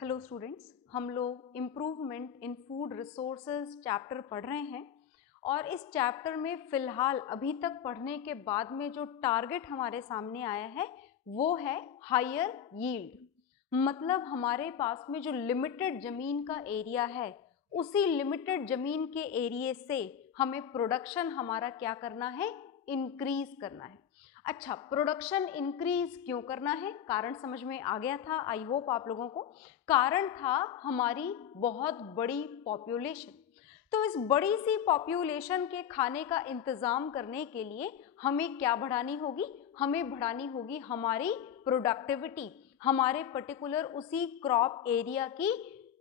Hello students, हम लोग improvement in food resources chapter पढ़ रहे हैं और इस चैप्टर में फ़िलहाल अभी तक पढ़ने के बाद में जो टारगेट हमारे सामने आया है वो है हायर यील्ड। मतलब हमारे पास में जो लिमिटेड ज़मीन का एरिया है उसी लिमिटेड ज़मीन के एरिए से हमें प्रोडक्शन हमारा क्या करना है, इंक्रीज करना है। अच्छा, प्रोडक्शन इंक्रीज क्यों करना है, कारण समझ में आ गया था आई होप आप लोगों को। कारण था हमारी बहुत बड़ी पॉपुलेशन। तो इस बड़ी सी पॉपुलेशन के खाने का इंतजाम करने के लिए हमें क्या बढ़ानी होगी, हमें बढ़ानी होगी हमारी प्रोडक्टिविटी, हमारे पर्टिकुलर उसी क्रॉप एरिया की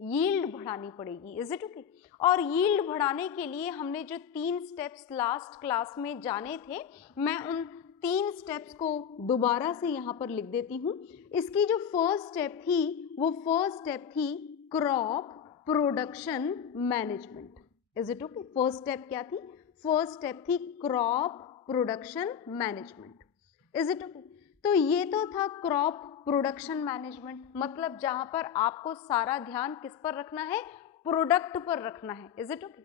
यील्ड बढ़ानी पड़ेगी। Is it okay? और यील्ड बढ़ाने के लिए हमने जो 3 स्टेप्स लास्ट क्लास में जाने थे, मैं उन 3 स्टेप्स को दोबारा से यहाँ पर लिख देती हूँ। इसकी जो फर्स्ट स्टेप थी वो फर्स्ट स्टेप थी crop production management. Is it okay? First step क्या थी? फर्स्ट स्टेप थी crop production management. Is it okay? तो ये तो था क्रॉप प्रोडक्शन मैनेजमेंट, मतलब जहां पर आपको सारा ध्यान किस पर रखना है, प्रोडक्ट पर रखना है। Is it okay?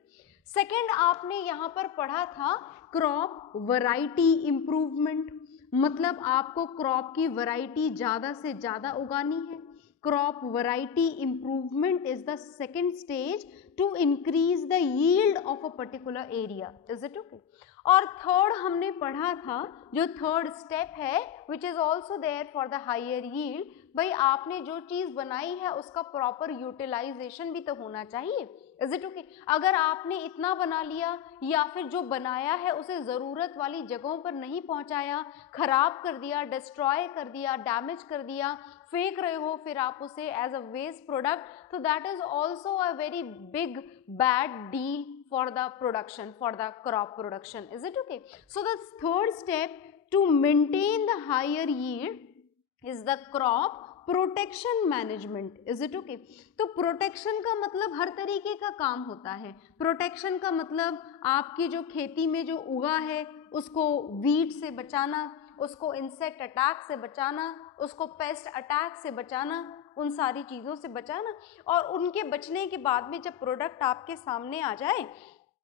सेकेंड आपने यहां पर पढ़ा था क्रॉप वैरायटी इंप्रूवमेंट, मतलब आपको क्रॉप की वैरायटी ज्यादा से ज्यादा उगानी है। Crop variety improvement is the second stage to increase the yield of a particular area. Is it okay? और थर्ड हमने पढ़ा था, जो थर्ड स्टेप है which is also there for the higher yield, भाई आपने जो चीज बनाई है उसका प्रॉपर यूटिलाइजेशन भी तो होना चाहिए। Is it okay? अगर आपने इतना बना लिया या फिर जो बनाया है उसे जरूरत वाली जगहों पर नहीं पहुंचाया, खराब कर दिया, डिस्ट्रॉय कर दिया, डैमेज कर दिया, फेंक रहे हो फिर आप उसे एज अ वेस्ट प्रोडक्ट, तो that is also a very big bad deal for the production, for the crop production. Is it okay? So the third step to maintain the higher yield is the crop protection management. Is it okay? तो protection का मतलब हर तरीके का काम होता है। Protection का मतलब आपकी जो खेती में जो उगा है उसको वीड से बचाना, उसको इंसेक्ट अटैक से बचाना, उसको पेस्ट अटैक से बचाना, उन सारी चीज़ों से बचाना, और उनके बचने के बाद में जब प्रोडक्ट आपके सामने आ जाए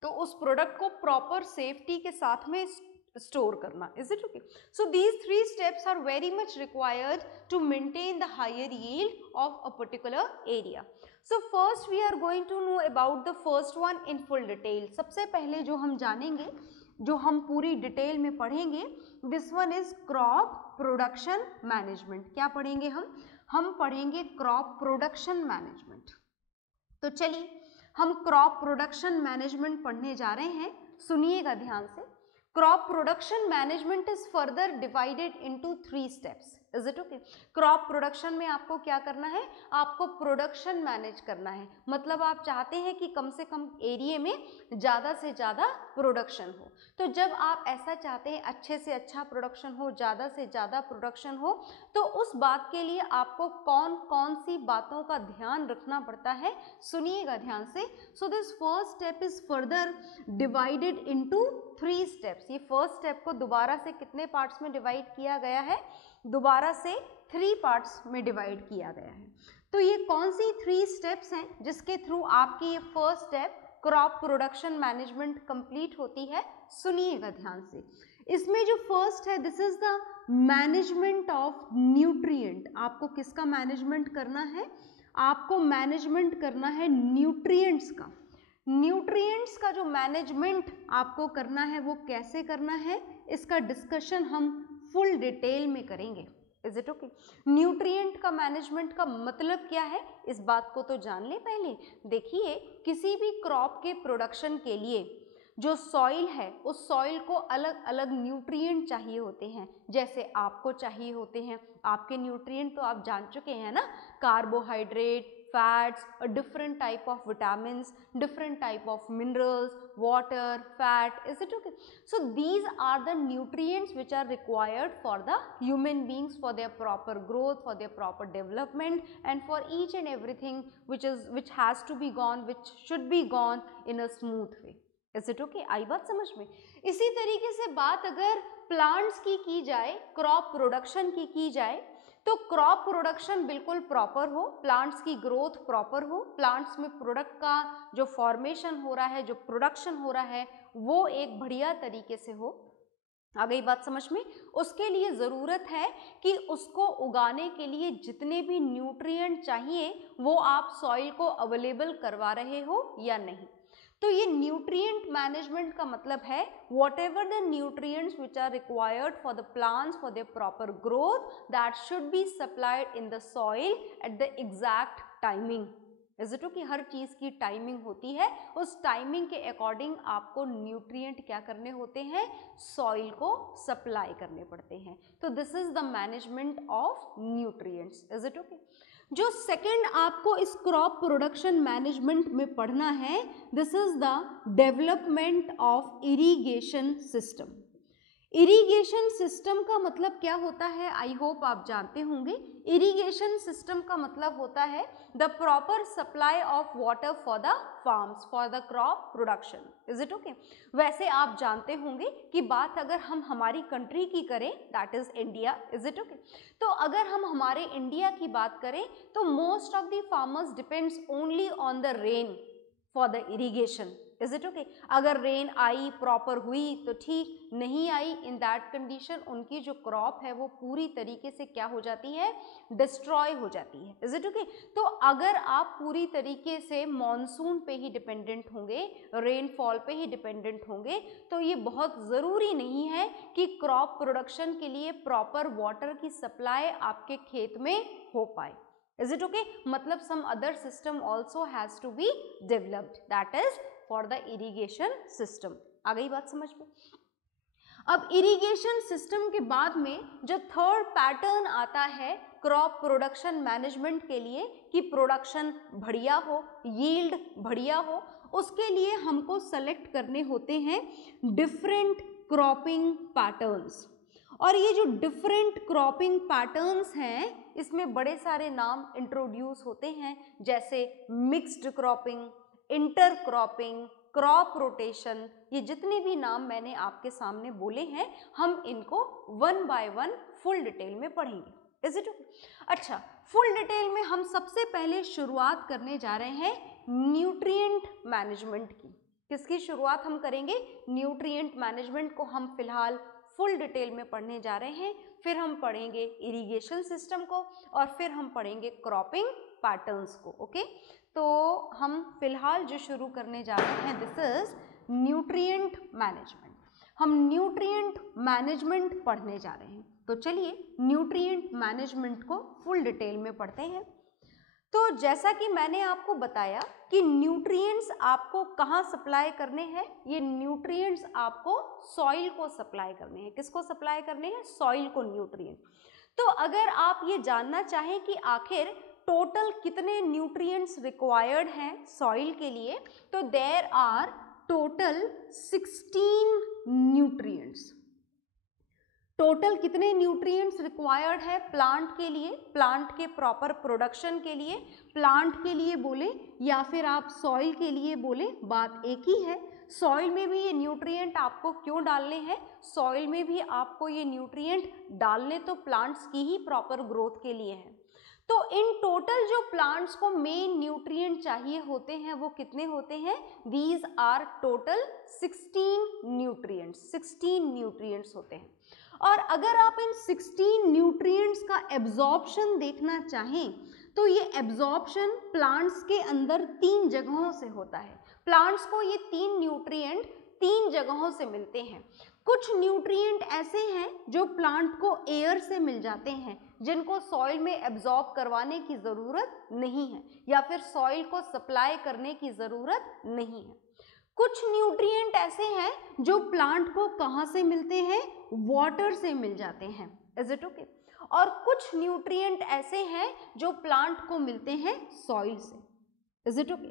तो उस प्रोडक्ट को प्रॉपर सेफ्टी के साथ में स्टोर करना। Is it okay? So these 3 steps are very much required to maintain the higher yield of a particular area. So first we are going to know about the first one in full detail. सबसे पहले जो हम जानेंगे, जो हम पूरी detail में पढ़ेंगे, this one is crop production management. क्या पढ़ेंगे हम पढ़ेंगे क्रॉप प्रोडक्शन मैनेजमेंट। तो चलिए हम क्रॉप प्रोडक्शन मैनेजमेंट पढ़ने जा रहे हैं, सुनिएगा ध्यान से। Crop production management is further divided into 3 steps. Is it okay? Crop production में आपको क्या करना है, आपको प्रोडक्शन मैनेज करना है। मतलब आप चाहते हैं कि कम से कम एरिया में ज़्यादा से ज़्यादा प्रोडक्शन हो। तो जब आप ऐसा चाहते हैं अच्छे से अच्छा प्रोडक्शन हो, ज़्यादा से ज़्यादा प्रोडक्शन हो, तो उस बात के लिए आपको कौन कौन सी बातों का ध्यान रखना पड़ता है, सुनिएगा ध्यान से। So this first step is further divided into 3 steps. ये फर्स्ट स्टेप को दोबारा से कितने पार्ट्स में डिवाइड किया गया है, दोबारा से 3 पार्ट्स में डिवाइड किया गया है। तो ये कौन सी 3 स्टेप्स हैं जिसके थ्रू आपकी ये first step crop production management complete होती है, सुनिएगा ध्यान से। इसमें जो फर्स्ट है, this is the management of nutrient. आपको किसका मैनेजमेंट करना है, आपको मैनेजमेंट करना है न्यूट्रिएंट्स का। न्यूट्रिएंट्स का जो मैनेजमेंट आपको करना है वो कैसे करना है, इसका डिस्कशन हम फुल डिटेल में करेंगे। Is it okay? न्यूट्रिएंट का मैनेजमेंट का मतलब क्या है, इस बात को तो जान ले पहले। देखिए, किसी भी क्रॉप के प्रोडक्शन के लिए जो सॉइल है उस सॉइल को अलग अलग न्यूट्रिएंट चाहिए होते हैं। जैसे आपको चाहिए होते हैं, आपके न्यूट्रिएंट तो आप जान चुके हैं ना, carbohydrate, fats, a different type of vitamins, different type of minerals, water, fat. Is it okay? So these are the nutrients which are required for the human beings for their proper growth, for their proper development, and for each and everything which has to be gone, which should be gone in a smooth way. Is it okay? आई बात समझ में? इसी तरीके से बात अगर plants की जाए, क्रॉप प्रोडक्शन की जाए, तो क्रॉप प्रोडक्शन बिल्कुल प्रॉपर हो, प्लांट्स की ग्रोथ प्रॉपर हो, प्लांट्स में प्रोडक्ट का जो फॉर्मेशन हो रहा है, जो प्रोडक्शन हो रहा है वो एक बढ़िया तरीके से हो। आ गई बात समझ में? उसके लिए ज़रूरत है कि उसको उगाने के लिए जितने भी न्यूट्रिएंट चाहिए वो आप सॉइल को अवेलेबल करवा रहे हो या नहीं। तो ये न्यूट्रिएंट मैनेजमेंट का मतलब है whatever the nutrients which are required for the plants for their proper growth that should be supplied in the soil at the exact timing। Is it कि हर चीज़ की टाइमिंग होती है, उस टाइमिंग के अकॉर्डिंग आपको न्यूट्रिएंट क्या करने होते हैं, सॉइल को सप्लाई करने पड़ते हैं। तो this is the management of nutrients. Is it okay? जो सेकंड आपको इस क्रॉप प्रोडक्शन मैनेजमेंट में पढ़ना है, this is the development of irrigation system. Irrigation system का मतलब क्या होता है, आई होप आप जानते होंगे। इरिगेशन सिस्टम का मतलब होता है the proper supply of water for the farms for the crop production. Is it okay? वैसे आप जानते होंगे कि बात अगर हम हमारी कंट्री की करें, that is India. Is it okay? तो अगर हम हमारे इंडिया की बात करें तो most of the farmers depends only on the rain for the irrigation. Is it okay? अगर रेन आई प्रॉपर हुई तो ठीक, नहीं आई इन दैट कंडीशन उनकी जो क्रॉप है वो पूरी तरीके से क्या हो जाती है, डिस्ट्रॉय हो जाती है। Is it okay? तो अगर आप पूरी तरीके से मॉनसून पे ही डिपेंडेंट होंगे, रेनफॉल पे ही डिपेंडेंट होंगे, तो ये बहुत ज़रूरी नहीं है कि क्रॉप प्रोडक्शन के लिए प्रॉपर वाटर की सप्लाई आपके खेत में हो पाए। Is it okay? मतलब some other system also has to be developed, that is for the irrigation system। आ गई बात समझ में? अब इरिगेशन सिस्टम के बाद में जो थर्ड पैटर्न आता है क्रॉप प्रोडक्शन मैनेजमेंट के लिए कि प्रोडक्शन बढ़िया हो, यील्ड बढ़िया हो, उसके लिए हमको सेलेक्ट करने होते हैं डिफरेंट क्रॉपिंग पैटर्न्स। और ये जो डिफरेंट क्रॉपिंग पैटर्न्स हैं इसमें बड़े सारे नाम इंट्रोड्यूस होते हैं, जैसे mixed cropping, inter cropping, crop rotation. ये जितने भी नाम मैंने आपके सामने बोले हैं हम इनको one by one full detail में पढ़ेंगे। Is it okay? अच्छा, फुल डिटेल में हम सबसे पहले शुरुआत करने जा रहे हैं न्यूट्रिएंट मैनेजमेंट की। किसकी शुरुआत हम करेंगे? न्यूट्रिएंट मैनेजमेंट को हम फिलहाल फुल डिटेल में पढ़ने जा रहे हैं। फिर हम पढ़ेंगे इरिगेशन सिस्टम को और फिर हम पढ़ेंगे क्रॉपिंग पैटर्न्स को। ओके? तो हम फिलहाल जो शुरू करने जा रहे हैं दिस इज न्यूट्रिएंट मैनेजमेंट। हम न्यूट्रिएंट मैनेजमेंट पढ़ने जा रहे हैं, तो चलिए न्यूट्रिएंट मैनेजमेंट को फुल डिटेल में पढ़ते हैं। तो जैसा कि मैंने आपको बताया कि न्यूट्रिएंट्स आपको कहाँ सप्लाई करने हैं, ये न्यूट्रिएंट्स आपको सॉइल को सप्लाई करने हैं। किसको सप्लाई करने हैं? सॉइल को न्यूट्रिएंट। तो अगर आप ये जानना चाहें कि आखिर टोटल कितने न्यूट्रिएंट्स रिक्वायर्ड हैं सॉइल के लिए, तो there are total 16 nutrients. Total कितने न्यूट्रिएंट्स रिक्वायर्ड है प्लांट के लिए, प्लांट के प्रॉपर प्रोडक्शन के लिए, प्लांट के लिए बोले या फिर आप सॉइल के लिए बोले, बात एक ही है। सॉइल में भी ये न्यूट्रिएंट आपको क्यों डालने हैं? सॉइल में भी आपको ये न्यूट्रिएंट डालने तो प्लांट्स की ही प्रॉपर ग्रोथ के लिए है। तो इन टोटल जो प्लांट्स को मेन न्यूट्रिएंट चाहिए होते हैं वो कितने होते हैं? These are total 16 nutrients. 16 nutrients होते हैं। और अगर आप इन 16 न्यूट्रिएंट्स का एब्जॉर्प्शन देखना चाहें तो ये एब्जॉर्प्शन प्लांट्स के अंदर 3 जगहों से होता है। प्लांट्स को ये 3 न्यूट्रिएंट 3 जगहों से मिलते हैं। कुछ न्यूट्रिएंट ऐसे हैं जो प्लांट को एयर से मिल जाते हैं, जिनको सॉइल में एब्जॉर्ब करवाने की ज़रूरत नहीं है या फिर सॉइल को सप्लाई करने की ज़रूरत नहीं है। कुछ न्यूट्रिएंट ऐसे हैं जो प्लांट को कहाँ से मिलते हैं? वाटर से मिल जाते हैं। Is it okay? और कुछ न्यूट्रिएंट ऐसे हैं जो प्लांट को मिलते हैं सॉइल से। Is it okay?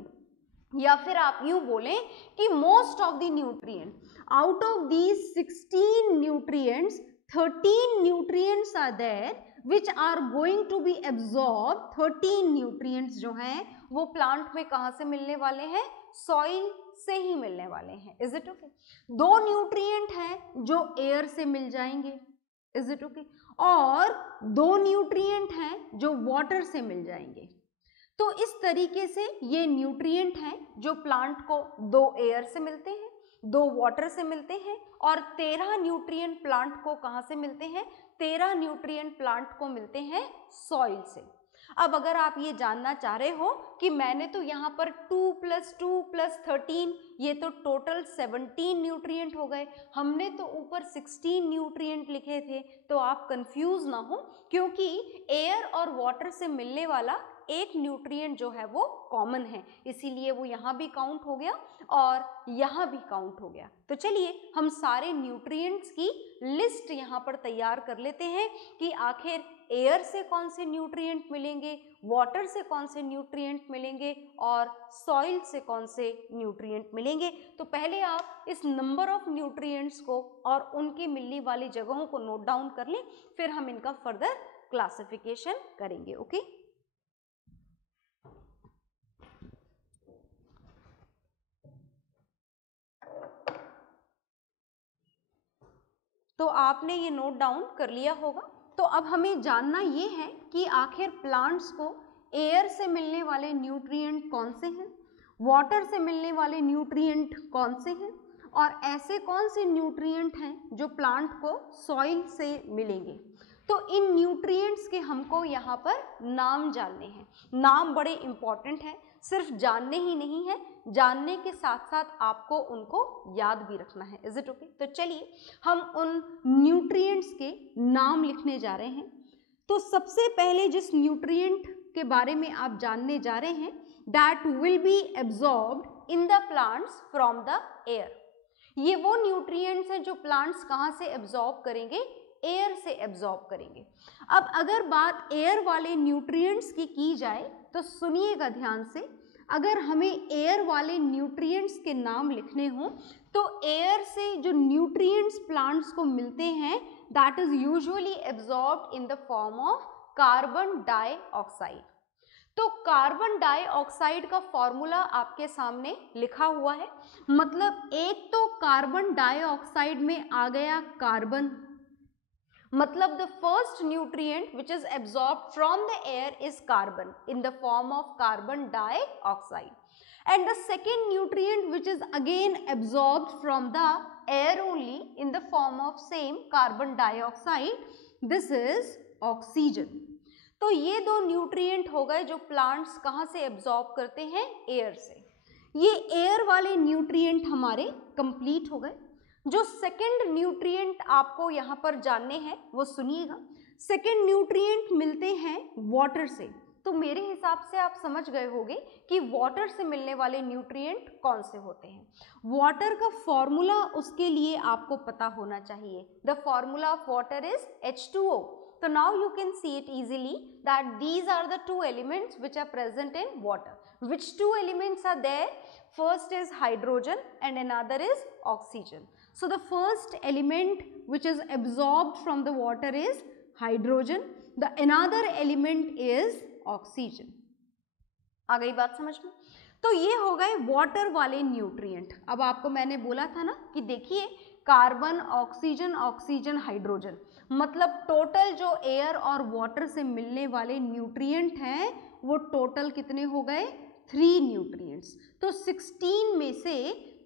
या फिर आप यूं बोलें कि most of the nutrient out of these 16 nutrients 13 nutrients are there which are going to be absorb. 13 nutrients जो हैं वो प्लांट में कहाँ से मिलने वाले हैं? सॉइल से ही मिलने वाले हैं। Is it okay? 2 न्यूट्रिएंट हैं जो एयर से मिल जाएंगे। Is it okay? और 2 न्यूट्रिएंट हैं जो वाटर से मिल जाएंगे। तो इस तरीके से ये न्यूट्रिएंट हैं जो प्लांट को 2 एयर से मिलते हैं, 2 वाटर से मिलते हैं और 13 न्यूट्रिएंट प्लांट को कहाँ से मिलते हैं? 13 न्यूट्रिएंट प्लांट को मिलते हैं सॉइल से। अब अगर आप ये जानना चाह रहे हो कि मैंने तो यहाँ पर 2 + 2 + 13, ये तो टोटल 17 न्यूट्रिएंट हो गए, हमने तो ऊपर 16 न्यूट्रिएंट लिखे थे, तो आप कंफ्यूज ना हो, क्योंकि एयर और वाटर से मिलने वाला एक न्यूट्रिएंट जो है वो कॉमन है, इसीलिए वो यहाँ भी काउंट हो गया और यहाँ भी काउंट हो गया। तो चलिए हम सारे न्यूट्रिएंट्स की लिस्ट यहाँ पर तैयार कर लेते हैं कि आखिर एयर से कौन से न्यूट्रिएंट मिलेंगे, वाटर से कौन से न्यूट्रिएंट मिलेंगे और सॉइल से कौन से न्यूट्रिएंट मिलेंगे। तो पहले आप इस नंबर ऑफ न्यूट्रिएंट्स को और उनकी मिलने वाली जगहों को नोट डाउन कर लें, फिर हम इनका फर्दर क्लासिफिकेशन करेंगे। ओके, तो आपने ये नोट डाउन कर लिया होगा। तो अब हमें जानना ये है कि आखिर प्लांट्स को एयर से मिलने वाले न्यूट्रिएंट कौन से हैं, वाटर से मिलने वाले न्यूट्रिएंट कौन से हैं और ऐसे कौन से न्यूट्रिएंट हैं जो प्लांट को सॉइल से मिलेंगे। तो इन न्यूट्रिएंट्स के हमको यहाँ पर नाम जानने हैं। नाम बड़े इंपॉर्टेंट हैं, सिर्फ जानने ही नहीं है, जानने के साथ साथ आपको उनको याद भी रखना है। Is it okay? तो चलिए हम उन न्यूट्रिएंट्स के नाम लिखने जा रहे हैं। तो सबसे पहले जिस न्यूट्रिएंट के बारे में आप जानने जा रहे हैं, that will be absorbed in the plants from the air. ये वो न्यूट्रिएंट्स हैं जो प्लांट्स कहाँ से एब्जॉर्ब करेंगे? एयर से एब्जॉर्ब करेंगे। अब अगर बात एयर वाले न्यूट्रिएंट्स की जाए तो सुनिएगा ध्यान से, अगर हमें एयर वाले न्यूट्रिएंट्स के नाम लिखने हो तो एयर से जो न्यूट्रिएंट्स प्लांट्स को मिलते हैं, that is usually absorbed in the form of carbon dioxide. तो कार्बन डाइऑक्साइड का फॉर्मूला आपके सामने लिखा हुआ है, मतलब एक तो कार्बन डाइऑक्साइड में आ गया कार्बन, मतलब the first nutrient which is absorbed from the air is carbon in the form of carbon dioxide, and the second nutrient which is again absorbed from the air only in the form of same carbon dioxide, this is oxygen। तो ये 2 nutrient हो गए जो plants कहाँ से absorb करते हैं? Air से। ये एयर वाले न्यूट्रिएंट हमारे कंप्लीट हो गए। जो सेकंड न्यूट्रिएंट आपको यहाँ पर जानने हैं वो सुनिएगा। सेकंड न्यूट्रिएंट मिलते हैं वाटर से। तो मेरे हिसाब से आप समझ गए होंगे कि वाटर से मिलने वाले न्यूट्रिएंट कौन से होते हैं। वाटर का फॉर्मूला उसके लिए आपको पता होना चाहिए। The formula of water is H2O। So now you can see it easily that these are the 2 elements which are present in water. Which 2 elements are there? First is hydrogen and another is oxygen. So the first element which is absorbed from the water is hydrogen. The another element is oxygen. आ गई बात समझ में? तो ये हो गए water वाले nutrient. अब आपको मैंने बोला था ना कि देखिए कार्बन, ऑक्सीजन, ऑक्सीजन, हाइड्रोजन, मतलब टोटल जो एयर और वाटर से मिलने वाले न्यूट्रिएंट हैं वो टोटल कितने हो गए? 3 न्यूट्रिएंट्स। तो 16 में से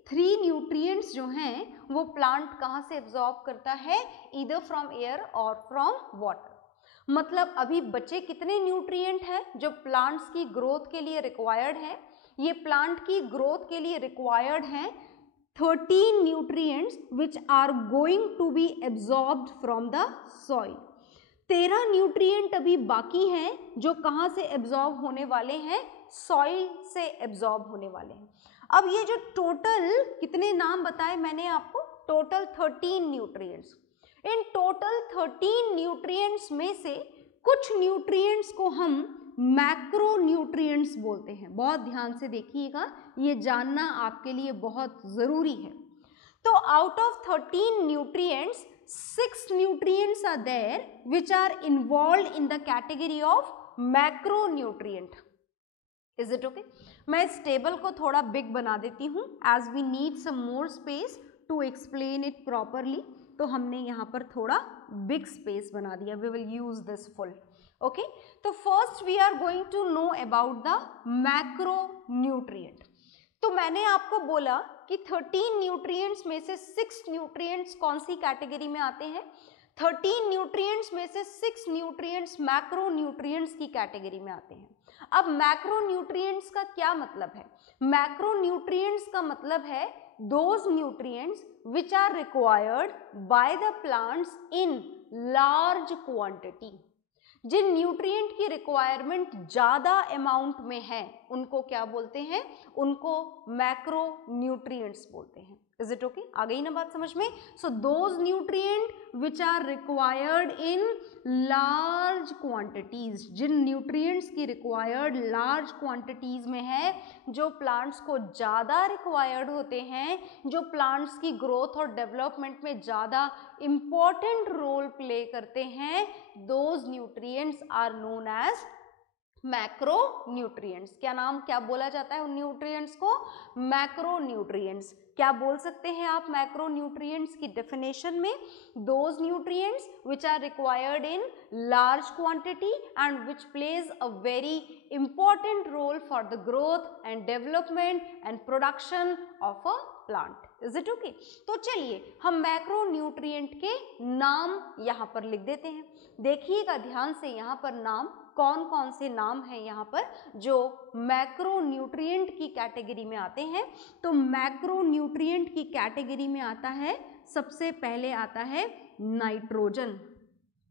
3 न्यूट्रिएंट्स जो हैं वो प्लांट कहाँ से एब्जॉर्ब करता है? ईदर फ्रॉम एयर और फ्रॉम वाटर। मतलब अभी बचे कितने न्यूट्रिएंट हैं जो प्लांट्स की ग्रोथ के लिए रिक्वायर्ड है? ये प्लांट की ग्रोथ के लिए रिक्वायर्ड हैं 13 nutrients which are going to be absorbed from the soil। 13 nutrient अभी बाकी हैं जो कहाँ से एब्जॉर्ब होने वाले हैं? सॉइल से एब्जॉर्ब होने वाले हैं। अब ये जो टोटल कितने नाम बताए मैंने आपको? Total 13 nutrients. In total 13 nutrients में से कुछ न्यूट्रिएंट्स को हम मैक्रो न्यूट्रिएंट्स बोलते हैं। बहुत ध्यान से देखिएगा, ये जानना आपके लिए बहुत जरूरी है। तो out of 13 nutrients 6 nutrients are there which are involved in the category of macro nutrient. Is it okay? मैं इस टेबल को थोड़ा बिग बना देती हूँ as we need some more space to explain it properly. तो हमने यहाँ पर थोड़ा बिग स्पेस बना दिया, we will use this full. Okay, तो first we are going to know about the macro nutrient. तो मैंने आपको बोला कि 13 न्यूट्रिएंट्स में से 6 न्यूट्रिएंट्स कौन सी कैटेगरी में आते हैं? 13 न्यूट्रिएंट्स में से 6 न्यूट्रिएंट्स मैक्रो न्यूट्रिएंट्स की कैटेगरी में आते हैं। अब मैक्रो न्यूट्रिएंट्स का क्या मतलब है? मैक्रो न्यूट्रिएंट्स का मतलब है those nutrients which are required by the plants in large quantity। जिन न्यूट्रिएंट की रिक्वायरमेंट ज्यादा अमाउंट में है उनको क्या बोलते हैं? उनको मैक्रो न्यूट्रिएंट्स बोलते हैं। Is it okay? आ गई ना बात समझ में? So those nutrient which are required in large quantities, जिन न्यूट्रिएंट्स की रिक्वायर्ड लार्ज क्वांटिटीज में है, जो प्लांट्स को ज्यादा रिक्वायर्ड होते हैं, जो प्लांट्स की ग्रोथ और डेवलपमेंट में ज्यादा इंपॉर्टेंट रोल प्ले करते हैं, those nutrients are known as macro nutrients. क्या बोला जाता है उन न्यूट्रिएंट्स को? Macro nutrients. क्या बोल सकते हैं आप मैक्रो न्यूट्रिएंट्स की डेफिनेशन में? Those nutrients which are required in large quantity and which plays a very important role for the growth and development and production of a plant. Is it okay? तो चलिए हम macro nutrient के नाम यहाँ पर लिख देते हैं। देखिएगा ध्यान से, यहाँ पर नाम कौन कौन से नाम हैं यहाँ पर जो मैक्रो न्यूट्रिएंट की कैटेगरी में आते हैं। तो मैक्रो न्यूट्रिएंट की कैटेगरी में आता है, सबसे पहले आता है नाइट्रोजन।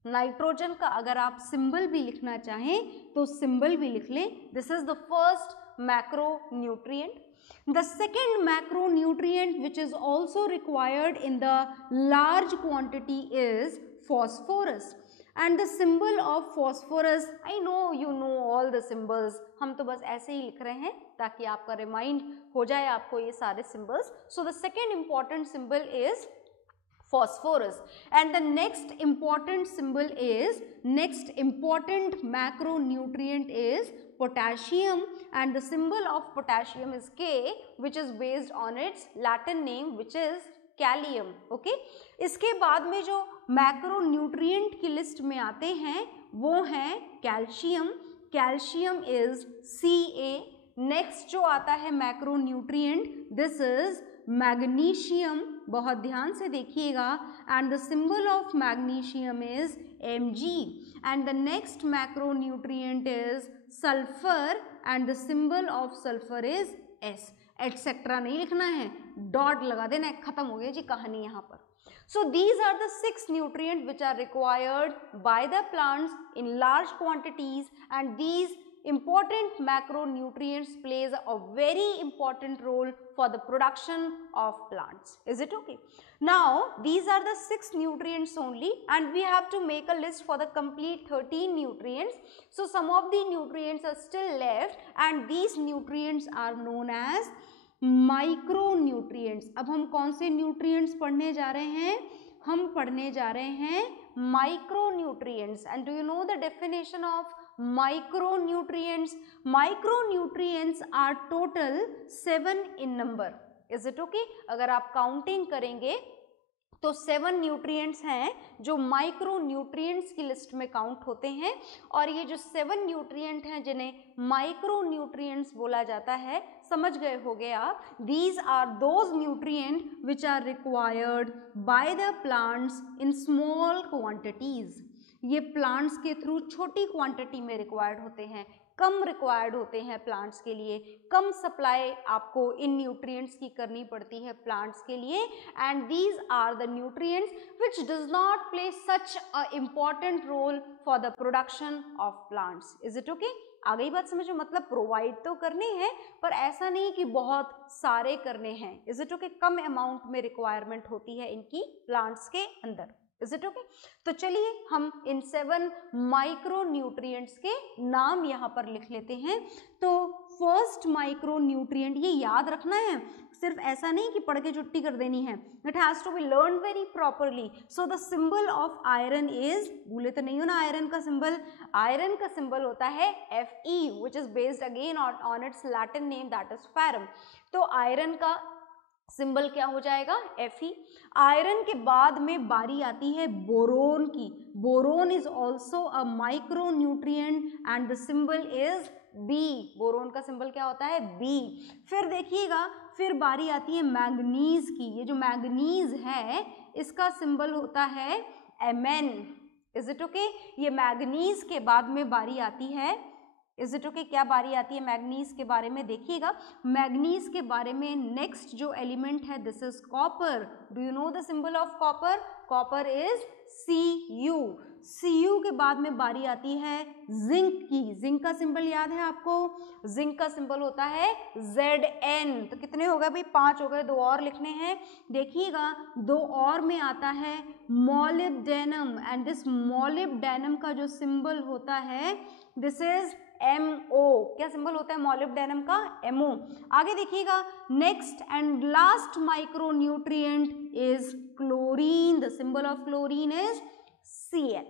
नाइट्रोजन का अगर आप सिंबल भी लिखना चाहें तो सिंबल भी लिख लें। This is the first macro nutrient. The second macronutrient which is also required in the large quantity is phosphorus, and the symbol of phosphorus, I know you know all the symbols, हम तो बस ऐसे ही लिख रहे हैं ताकि आपका remind हो जाए आपको ये सारे symbols. So the second important symbol is phosphorus, and the next important macronutrient is potassium, and the symbol of potassium is K, which is based on its Latin name which is kalium. Okay, इसके बाद में जो macronutrient की list में आते हैं वो हैं calcium. Calcium is Ca। Next जो आता है मैक्रोन्यूट्रिएंट, दिस इज मैग्नीशियम। बहुत ध्यान से देखिएगा, and the symbol of magnesium is Mg, and the next macronutrient is sulfur, and the symbol of sulfur is S। Etcetera नहीं लिखना है, डॉट लगा देना है, खत्म हो गया जी कहानी यहाँ पर। So these are the 6 nutrients which are required by the plants in large quantities, and these important macronutrients plays a very important role for the production of plants. Is it okay? Now these are the 6 nutrients only, and we have to make a list for the complete 13 nutrients. So some of the nutrients are still left, and these nutrients are known as micronutrients. अब हम कौन से nutrients पढ़ने जा रहे हैं? हम पढ़ने जा रहे हैं micronutrients. And do you know the definition of micronutrients? Micronutrients are total 7 in number. Is it okay? अगर आप काउंटिंग करेंगे तो 7 न्यूट्रिएंट्स हैं जो माइक्रो न्यूट्रिएंट्स की लिस्ट में काउंट होते हैं, और ये जो 7 न्यूट्रिएंट हैं जिन्हें माइक्रो न्यूट्रिएंट्स बोला जाता है, समझ गए होगे आप। These are those nutrient which are required by the plants in small quantities. ये प्लांट्स के थ्रू छोटी क्वांटिटी में रिक्वायर्ड होते हैं, कम रिक्वायर्ड होते हैं प्लांट्स के लिए, कम सप्लाई आपको इन न्यूट्रिएंट्स की करनी पड़ती है प्लांट्स के लिए। And these are the nutrients which does not play such a important role for the production of plants. Is it okay? आ गई बात समझो? मतलब प्रोवाइड तो करने हैं पर ऐसा नहीं कि बहुत सारे करने हैं। Is it okay? Come amount में रिक्वायरमेंट होती है इनकी प्लांट्स के अंदर। Is it okay? तो चलिए हम इन 7 माइक्रो न्यूट्रिएंट्स के नाम यहाँ पर लिख लेते हैं। तो फर्स्ट माइक्रो न्यूट्रिएंट, ये याद रखना है, सिर्फ ऐसा नहीं कि पढ़ के छुट्टी कर देनी है, it has to be learn very properly. So the symbol of iron is, भूले तो नहीं हो ना आयरन का सिंबल? आयरन का सिंबल होता है Fe, which is based again on it's Latin name that is ferrum. तो आयरन का सिंबल क्या हो जाएगा, Fe। आयरन के बाद में बारी आती है बोरोन की। Boron is also a micro nutrient and the symbol is B. Boron का सिंबल क्या होता है, बी। फिर देखिएगा, फिर बारी आती है मैंगनीज की। ये जो मैंगनीज है इसका सिंबल होता है Mn। Is it okay? ये मैंगनीज के बाद में बारी आती है, इज इट ओके, क्या बारी आती है मैग्नीज के बारे में? देखिएगा, मैग्नीज के बारे में नेक्स्ट जो एलिमेंट है this is copper. Do you know the symbol of copper? Copper is Cu। Cu के बाद में बारी आती है जिंक की। जिंक का सिंबल याद है आपको? जिंक का सिंबल होता है Zn। तो कितने हो गए भाई, 5 हो गए, 2 और लिखने हैं। देखिएगा 2 और में आता है मोलिब्डेनम एंड दिस मोलिब्डेनम का जो सिंबल होता है दिस इज MO। क्या सिंबल होता है मोलिब्डेनम का? MO। आगे देखिएगा, next and last micro nutrient is chlorine. The symbol of chlorine is Cl.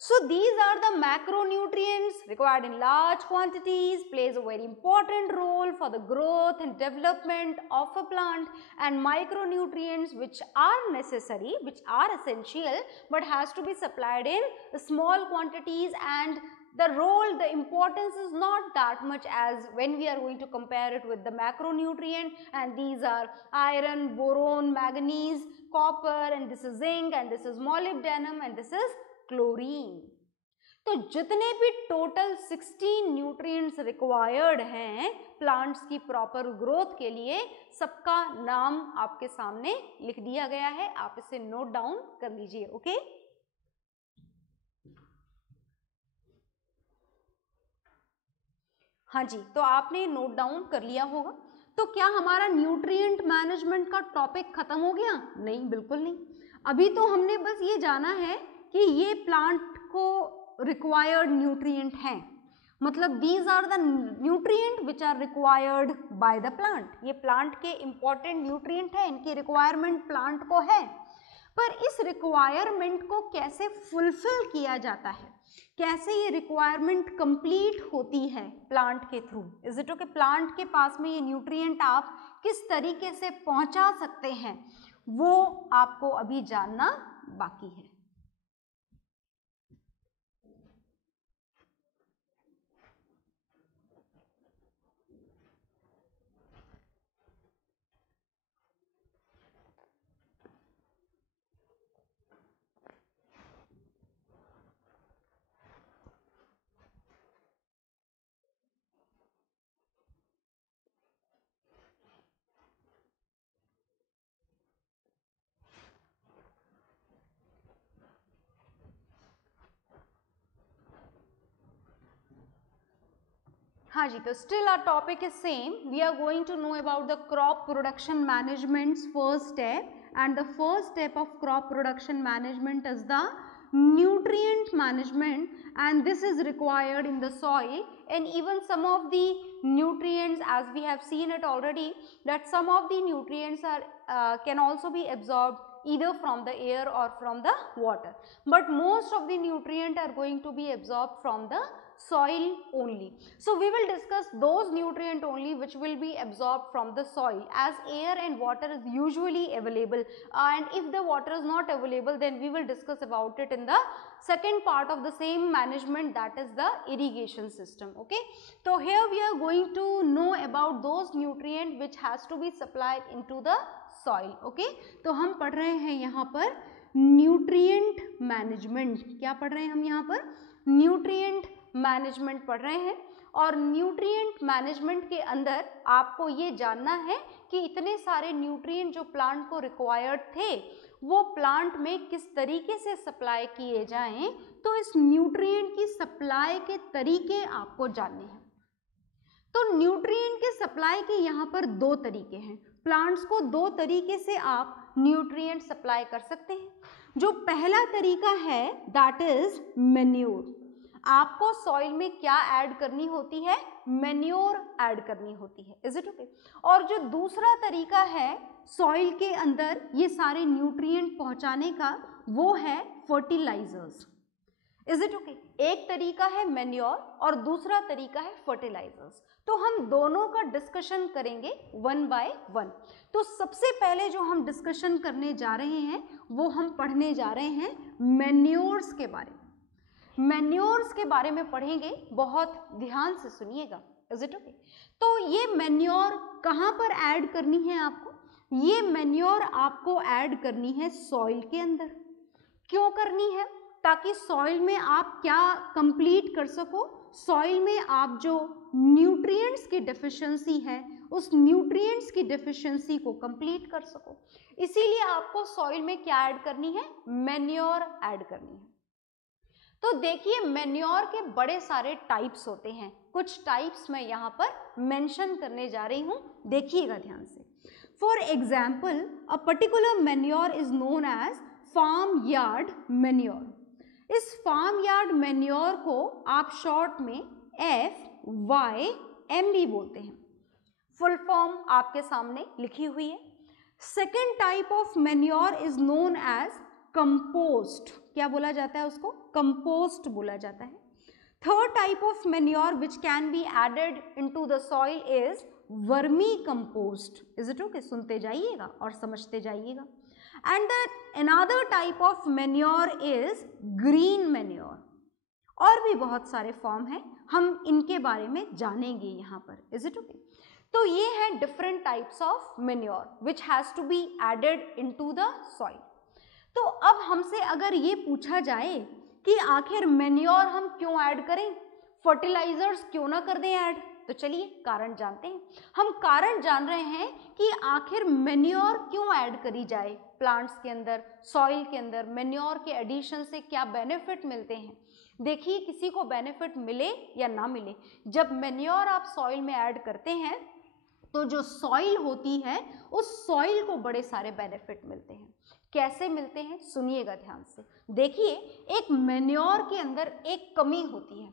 So these are the macronutrients required in large quantities, plays a very important role for the growth and development of a plant, and micronutrients which are necessary, which are essential, but has to be supplied in small quantities, and the role, the importance is not that much as when we are going to compare it with the macronutrient, and these are iron, boron, manganese, copper, and this is zinc, and this is molybdenum, and this is chlorine. तो जितने भी total 16 nutrients required हैं plants की proper growth के लिए, सबका नाम आपके सामने लिख दिया गया है, आप इसे नोट डाउन कर लीजिए। ओके, हाँ जी, तो आपने नोट डाउन कर लिया होगा। तो क्या हमारा न्यूट्रिएंट मैनेजमेंट का टॉपिक खत्म हो गया? नहीं, बिल्कुल नहीं। अभी तो हमने बस ये जाना है कि ये प्लांट को रिक्वायर्ड न्यूट्रिएंट हैं, मतलब these are the nutrient which are required by the plant. ये प्लांट के इंपॉर्टेंट न्यूट्रिएंट है, इनकी रिक्वायरमेंट प्लांट को है। पर इस रिक्वायरमेंट को कैसे फुलफिल किया जाता है, कैसे ये रिक्वायरमेंट कंप्लीट होती है प्लांट के through, is it okay? Plant के पास में ये न्यूट्रिएंट आप किस तरीके से पहुंचा सकते हैं, वो आपको अभी जानना बाकी है। हाँ जी, तो still our topic is same. We are going to know about the crop production managements first step, and the first step of crop production management is the nutrient management, and this is required in the soil, and even some of the nutrients, as we have seen it already, that some of the nutrients are can also be absorbed either from the air or from the water, but most of the nutrients are going to be absorbed from the soil only. So we will discuss those nutrients only which will be absorbed from the soil, as air and water is usually available, and if the water is not available, then we will discuss about it in the second part of the same management, that is the irrigation system. Okay, so here we are going to know about those nutrients which has to be supplied into the soil. Okay, तो हम पढ़ रहे हैं यहाँ पर nutrient management. क्या पढ़ रहे हैं हम यहाँ पर? न्यूट्रिएंट मैनेजमेंट पढ़ रहे हैं, और न्यूट्रिएंट मैनेजमेंट के अंदर आपको ये जानना है कि इतने सारे न्यूट्रिएंट जो प्लांट को रिक्वायर्ड थे वो प्लांट में किस तरीके से सप्लाई किए जाएं। तो इस न्यूट्रिएंट की सप्लाई के तरीके आपको जानने हैं। तो न्यूट्रिएंट के सप्लाई के यहाँ पर 2 तरीके हैं। प्लांट्स को 2 तरीके से आप न्यूट्रिएंट सप्लाई कर सकते हैं। जो पहला तरीका है दैट इज मैन्योर। आपको सॉइल में क्या ऐड करनी होती है? मैन्योर ऐड करनी होती है, इज इट ओके? और जो दूसरा तरीका है सॉइल के अंदर ये सारे न्यूट्रिएंट पहुंचाने का, वो है फर्टिलाइजर्स, इज इट ओके? एक तरीका है मैन्योर और दूसरा तरीका है फर्टिलाइजर्स। तो हम दोनों का डिस्कशन करेंगे वन बाय वन। तो सबसे पहले जो हम डिस्कशन करने जा रहे हैं वो हम पढ़ने जा रहे हैं मैन्योर्स के बारे में। मैन्योर्स के बारे में पढ़ेंगे, बहुत ध्यान से सुनिएगा। Is it okay? तो ये मैन्योर कहाँ पर ऐड करनी है आपको? ये मैन्योर आपको ऐड करनी है सॉइल के अंदर। क्यों करनी है? ताकि सॉइल में आप क्या कंप्लीट कर सको, सॉइल में आप जो न्यूट्रिएंट्स की डेफिशिएंसी है उस न्यूट्रिएंट्स की डेफिशिएंसी को कंप्लीट कर सको। इसीलिए आपको सॉइल में क्या ऐड करनी है? मैन्योर ऐड करनी है। तो देखिए मैन्योर के बड़े सारे टाइप्स होते हैं, कुछ टाइप्स मैं यहाँ पर मेंशन करने जा रही हूँ, देखिएगा ध्यान से। For example, a particular manure is known as farm yard manure. इस फार्म यार्ड मैन्योर को आप शॉर्ट में FYM भी बोलते हैं। फुल फॉर्म आपके सामने लिखी हुई है। Second type of manure is known as compost. क्या बोला जाता है उसको? कंपोस्ट बोला जाता है। Third type of manure which can be added into the soil is vermi compost. Is it okay? सुनते जाइएगा और समझते जाइएगा। And the another type of manure is green manure. और भी बहुत सारे फॉर्म हैं, हम इनके बारे में जानेंगे यहाँ पर। Is it okay? तो ये है different types of manure which has to be added into the soil. तो अब हमसे अगर ये पूछा जाए कि आखिर मैन्योर हम क्यों ऐड करें, फर्टिलाइजर्स क्यों ना कर दें ऐड, तो चलिए कारण जानते हैं। हम कारण जान रहे हैं कि आखिर मैन्योर क्यों ऐड करी जाए प्लांट्स के अंदर, सॉइल के अंदर। मैन्योर के एडिशन से क्या बेनिफिट मिलते हैं? देखिए किसी को बेनिफिट मिले या ना मिले, जब मैन्योर आप सॉइल में ऐड करते हैं तो जो सॉइल होती है उस सॉइल को बड़े सारे बेनिफिट मिलते हैं। कैसे मिलते हैं? सुनिएगा ध्यान से। देखिए एक मैन्योर के अंदर एक कमी होती है।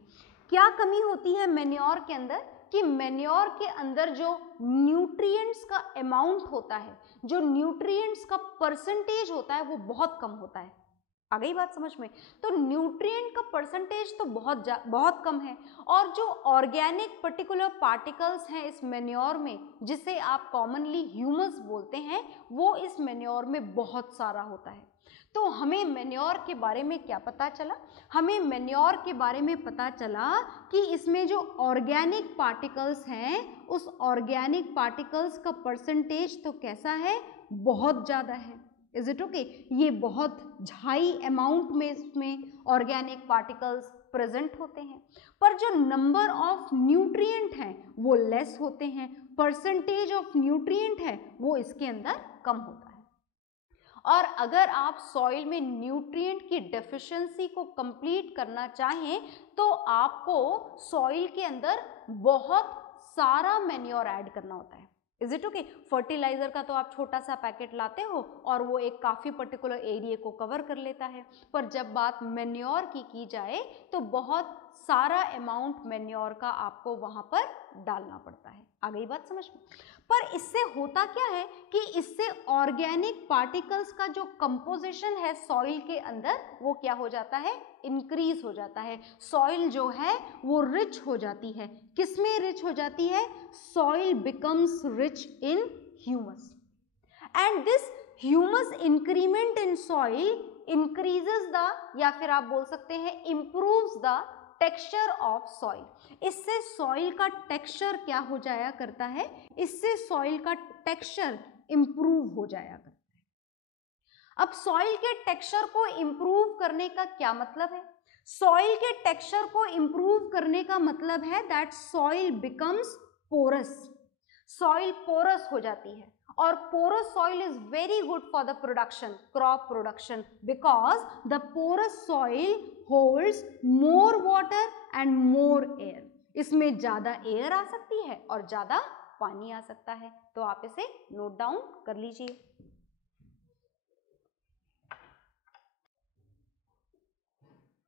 क्या कमी होती है मैन्योर के अंदर? कि मैन्योर के अंदर जो न्यूट्रिएंट्स का अमाउंट होता है, जो न्यूट्रिएंट्स का परसेंटेज होता है वो बहुत कम होता है। आ गई बात समझ में? तो न्यूट्रिएंट का परसेंटेज तो बहुत कम है, और जो ऑर्गेनिक पर्टिकुलर पार्टिकल्स हैं इस मैन्योर में, जिसे आप कॉमनली ह्यूमस बोलते हैं, वो इस मैन्योर में बहुत सारा होता है। तो हमें मैन्योर के बारे में क्या पता चला? हमें मैन्योर के बारे में पता चला कि इसमें जो ऑर्गेनिक पार्टिकल्स हैं उस ऑर्गेनिक पार्टिकल्स का परसेंटेज तो कैसा है? बहुत ज़्यादा है। Is it okay? ये बहुत हाई अमाउंट में इसमें ऑर्गेनिक पार्टिकल्स प्रेजेंट होते हैं, पर जो नंबर ऑफ न्यूट्रिएंट हैं वो लेस होते हैं, परसेंटेज ऑफ न्यूट्रिएंट है वो इसके अंदर कम होता है। और अगर आप सॉइल में न्यूट्रिएंट की डेफिशिएंसी को कंप्लीट करना चाहें तो आपको सॉइल के अंदर बहुत सारा मैन्योर ऐड करना होता है। Is it okay? फर्टिलाइजर का तो आप छोटा सा पैकेट लाते हो और वो एक काफ़ी पर्टिकुलर एरिया को कवर कर लेता है, पर जब बात मैन्योर की जाए तो बहुत सारा अमाउंट मैन्योर का आपको वहाँ पर डालना पड़ता है। आ गई बात समझ में? पर इससे होता क्या है कि इससे ऑर्गेनिक पार्टिकल्स का जो कंपोजिशन है सॉइल के अंदर वो क्या हो जाता है? इंक्रीज हो जाता है। सॉइल जो है वो रिच हो जाती है। किसमें रिच हो जाती है? Soil becomes rich in humus, and this humus increment in soil increases the, या फिर आप बोल सकते हैं improves the texture of soil. इससे सॉइल का टेक्सचर क्या हो जाया करता है? इससे सॉइल का टेक्सचर इंप्रूव हो जाया करता है। अब सॉइल के टेक्सचर को इंप्रूव करने का क्या मतलब है? सॉइल के टेक्सचर को इंप्रूव करने का मतलब है that soil becomes porous. Soil porous हो जाती है, और porous soil is very good for the production, crop production, because the porous soil holds more water and more air. इसमें ज़्यादा एयर आ सकती है और ज़्यादा पानी आ सकता है। तो आप इसे नोट डाउन कर लीजिए।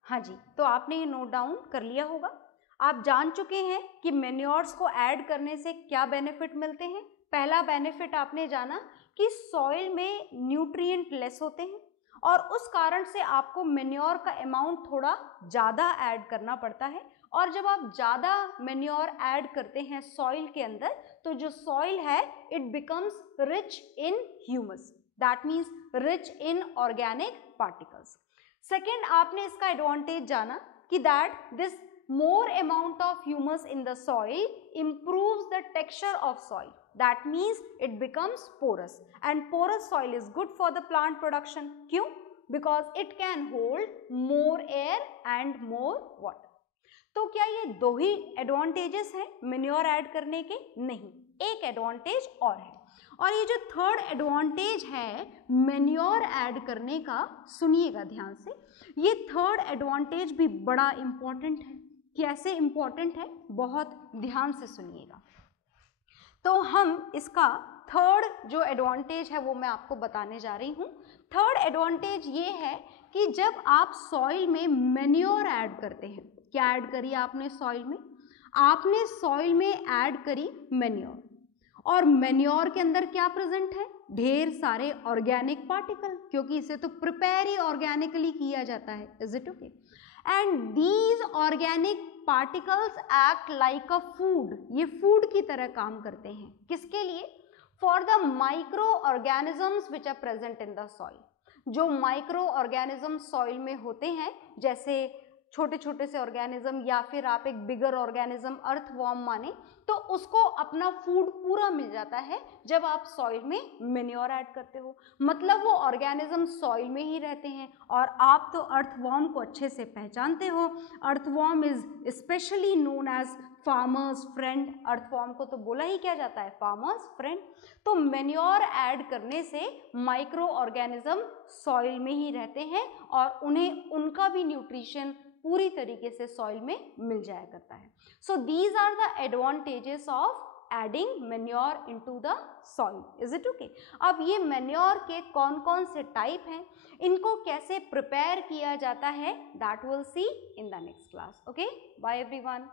हाँ जी, तो आपने ये नोट डाउन कर लिया होगा। आप जान चुके हैं कि मैन्योर्स को ऐड करने से क्या बेनिफिट मिलते हैं। पहला बेनिफिट आपने जाना कि सॉइल में न्यूट्रिएंट लेस होते हैं, और उस कारण से आपको मेन्योर का अमाउंट थोड़ा ज़्यादा ऐड करना पड़ता है। और जब आप ज़्यादा मेन्योर ऐड करते हैं सॉइल के अंदर तो जो सॉइल है it becomes rich in humus, that means rich in organic particles. Second, आपने इसका एडवांटेज जाना कि that this more amount of humus in the soil improves the texture of soil, that means it becomes porous, and porous soil is good for the plant production. क्यों? Because it can hold more air and more water. तो क्या ये दो ही advantages हैं manure add करने के? नहीं, एक एडवांटेज और है। और ये जो थर्ड एडवांटेज है मेन्योर ऐड करने का, सुनिएगा ध्यान से, ये थर्ड एडवांटेज भी बड़ा इंपॉर्टेंट है। कैसे इंपॉर्टेंट है, बहुत ध्यान से सुनिएगा। तो हम इसका थर्ड जो एडवांटेज है वो मैं आपको बताने जा रही हूँ। थर्ड एडवांटेज ये है कि जब आप सॉइल में मेन्योर ऐड करते हैं, क्या ऐड करी आपने सॉइल में? आपने सॉइल में ऐड करी मेन्योर, और मेन्योर के अंदर क्या प्रेजेंट है? ढेर सारे ऑर्गेनिक पार्टिकल, क्योंकि इसे तो प्रिपेयर ही ऑर्गेनिकली किया जाता है। Is it okay? And these organic particles act like a food, ये फूड की तरह काम करते हैं। किसके लिए? For the micro organisms which are present in the soil. जो माइक्रो ऑर्गेनिज्म सॉइल में होते हैं, जैसे छोटे छोटे से ऑर्गेनिज्म, या फिर आप एक बिगर ऑर्गेनिज्म अर्थवॉर्म माने, तो उसको अपना फूड पूरा मिल जाता है जब आप सॉइल में मेन्योर ऐड करते हो। मतलब वो ऑर्गेनिज्म सॉइल में ही रहते हैं। और आप तो अर्थवॉर्म को अच्छे से पहचानते हो, earthworm is specially known as farmers friend. Earthworm को तो बोला ही क्या जाता है? Farmers friend. तो मेन्योर ऐड करने से माइक्रो ऑर्गेनिज्म सॉइल में ही रहते हैं और उन्हें उनका भी न्यूट्रिशन पूरी तरीके से सॉइल में मिल जाया करता है। So these are the advantages of adding manure into the soil. Is it okay? अब ये मेन्योर के कौन कौन से टाइप हैं, इनको कैसे प्रिपेयर किया जाता है, that will see in the next class. Okay, bye everyone.